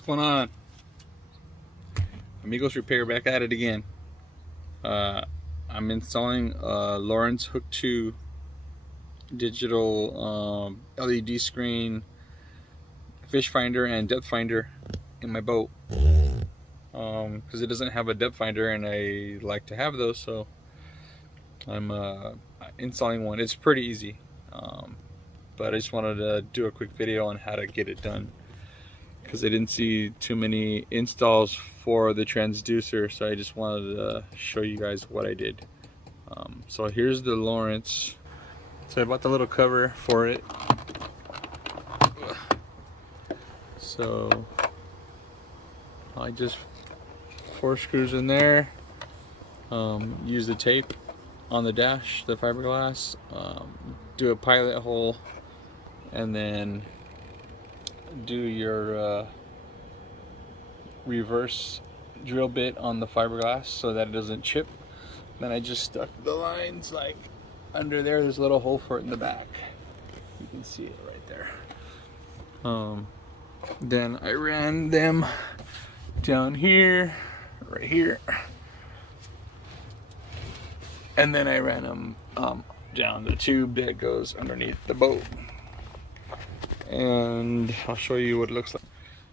What's going on? Amigos Repair back at it again. I'm installing a Lowrence Hook2 digital LED screen, fish finder, and depth finder in my boat. Because it doesn't have a depth finder, and I like to have those, so I'm installing one. It's pretty easy, but I just wanted to do a quick video on how to get it done, because I didn't see too many installs for the transducer, so I just wanted to show you guys what I did. So here's the Lowrence. So I bought the little cover for it. So I just 4 screws in there. Use the tape on the dash, the fiberglass. Do a pilot hole, and then do your reverse drill bit on the fiberglass so that it doesn't chip. Then I just stuck the lines like under there. There's a little hole for it in the back. You can see it right there. Then I ran them down here, right here, and then I ran them down the tube that goes underneath the boat. And I'll show you what it looks like.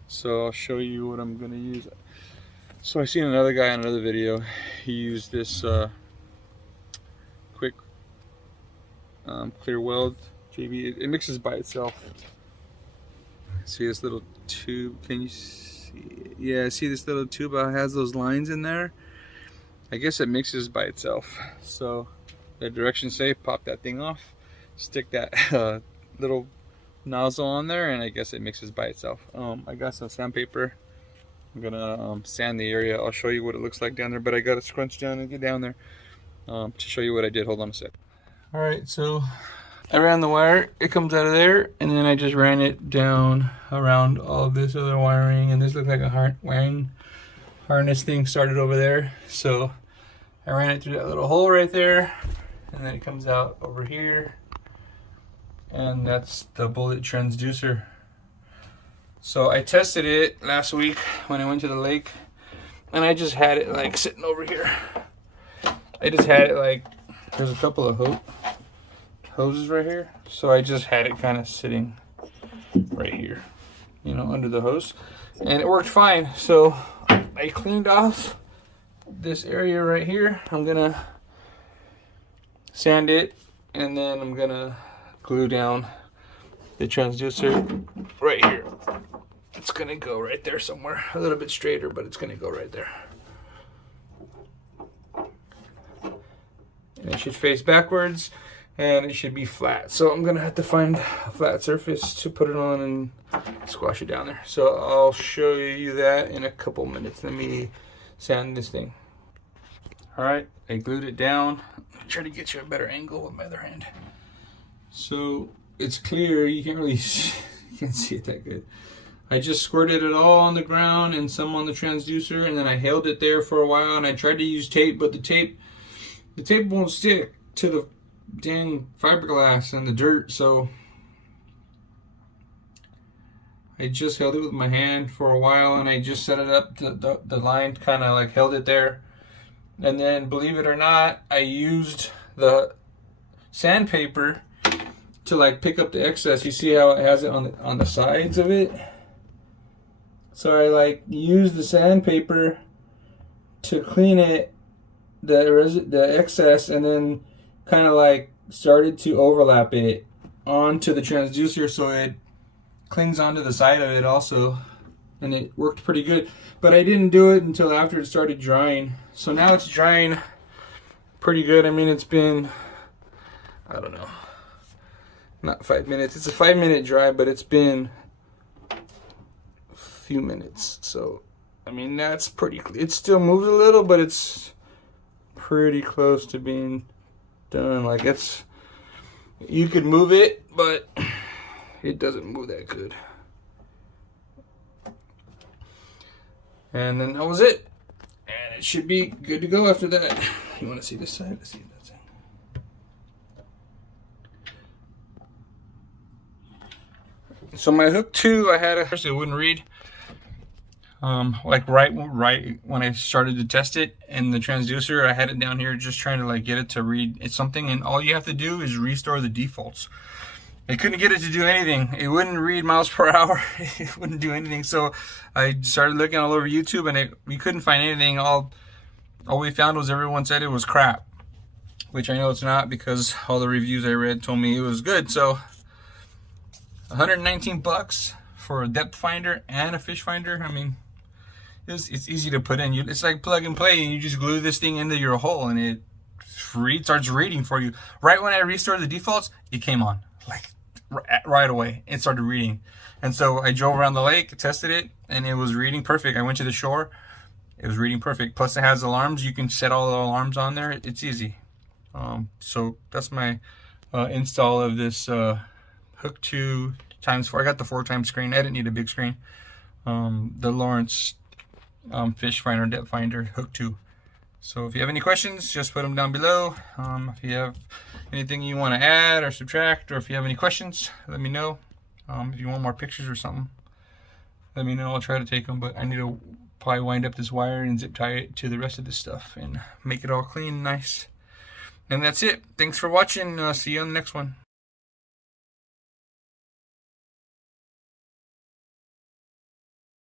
So I'll show you what I'm gonna use. So I seen another guy on another video. He used this quick clear weld JB. It mixes by itself. See this little tube? Can you see it? Yeah, see this little tube? It has those lines in there. I guess it mixes by itself. So the directions say pop that thing off, stick that little nozzle on there, and I guess it mixes by itself. I got some sandpaper. I'm gonna sand the area. I'll show you what it looks like down there, but I gotta scrunch down and get down there to show you what I did. Hold on a sec. All right, so I ran the wire. It comes out of there, and then I just ran it down around all of this other wiring, and this looked like a wiring harness thing started over there. So I ran it through that little hole right there, and then it comes out over here. And that's the bullet transducer. So I tested it last week when I went to the lake, and I just had it like sitting over here. I just had it like, there's a couple of hoses right here, so I just had it kind of sitting right here, you know, under the hose, and it worked fine. So I cleaned off this area right here. I'm gonna sand it, and then I'm gonna glue down the transducer right here. It's gonna go right there somewhere, a little bit straighter, but it's gonna go right there. And it should face backwards, and it should be flat. So I'm gonna have to find a flat surface to put it on and squash it down there. So I'll show you that in a couple minutes. Let me sand this thing. All right, I glued it down. Try to get you a better angle with my other hand. So it's clear, you can't really see, you can't see it that good. I just squirted it all on the ground and some on the transducer, and then I held it there for a while, and I tried to use tape, but the tape won't stick to the dang fiberglass and the dirt. So I just held it with my hand for a while, and I just set it up, the line kind of like held it there. And then, believe it or not, I used the sandpaper to like pick up the excess. You see how it has it on the sides of it? So I like used the sandpaper to clean it, the excess, and then kind of like started to overlap it onto the transducer so it clings onto the side of it also, and it worked pretty good. But I didn't do it until after it started drying. So now it's drying pretty good. I mean, it's been, I don't know, not 5 minutes. It's a 5-minute dry, but it's been a few minutes. So, I mean, that's pretty clear. It still moves a little, but it's pretty close to being done. Like, it's, you could move it, but it doesn't move that good. And then that was it. And it should be good to go after that. You want to see this side? Let's see that side. So my Hook 2, I had first it wouldn't read. Like right when I started to test it in the transducer, I had it down here just trying to like get it to read something, and all you have to do is restore the defaults. I couldn't get it to do anything. It wouldn't read miles per hour. It wouldn't do anything. So I started looking all over YouTube, and we couldn't find anything. All we found was everyone said it was crap, which I know it's not because all the reviews I read told me it was good. So 119 bucks for a depth finder and a fish finder. I mean, it's easy to put in. It's like plug and play, and you just glue this thing into your hole, and it starts reading for you. Right when I restored the defaults, it came on. Like right away, it started reading. And so I drove around the lake, tested it, and it was reading perfect. I went to the shore, it was reading perfect. Plus it has alarms. You can set all the alarms on there. It's easy. So that's my install of this Hook2 ×4. I got the 4x screen. I didn't need a big screen. The Lowrence fish finder, depth finder, Hook2. So if you have any questions, just put them down below. If you have anything you want to add or subtract, or if you have any questions, let me know. If you want more pictures or something, let me know. I'll try to take them, but I need to probably wind up this wire and zip tie it to the rest of this stuff and make it all clean and nice. And that's it. Thanks for watching. See you on the next one.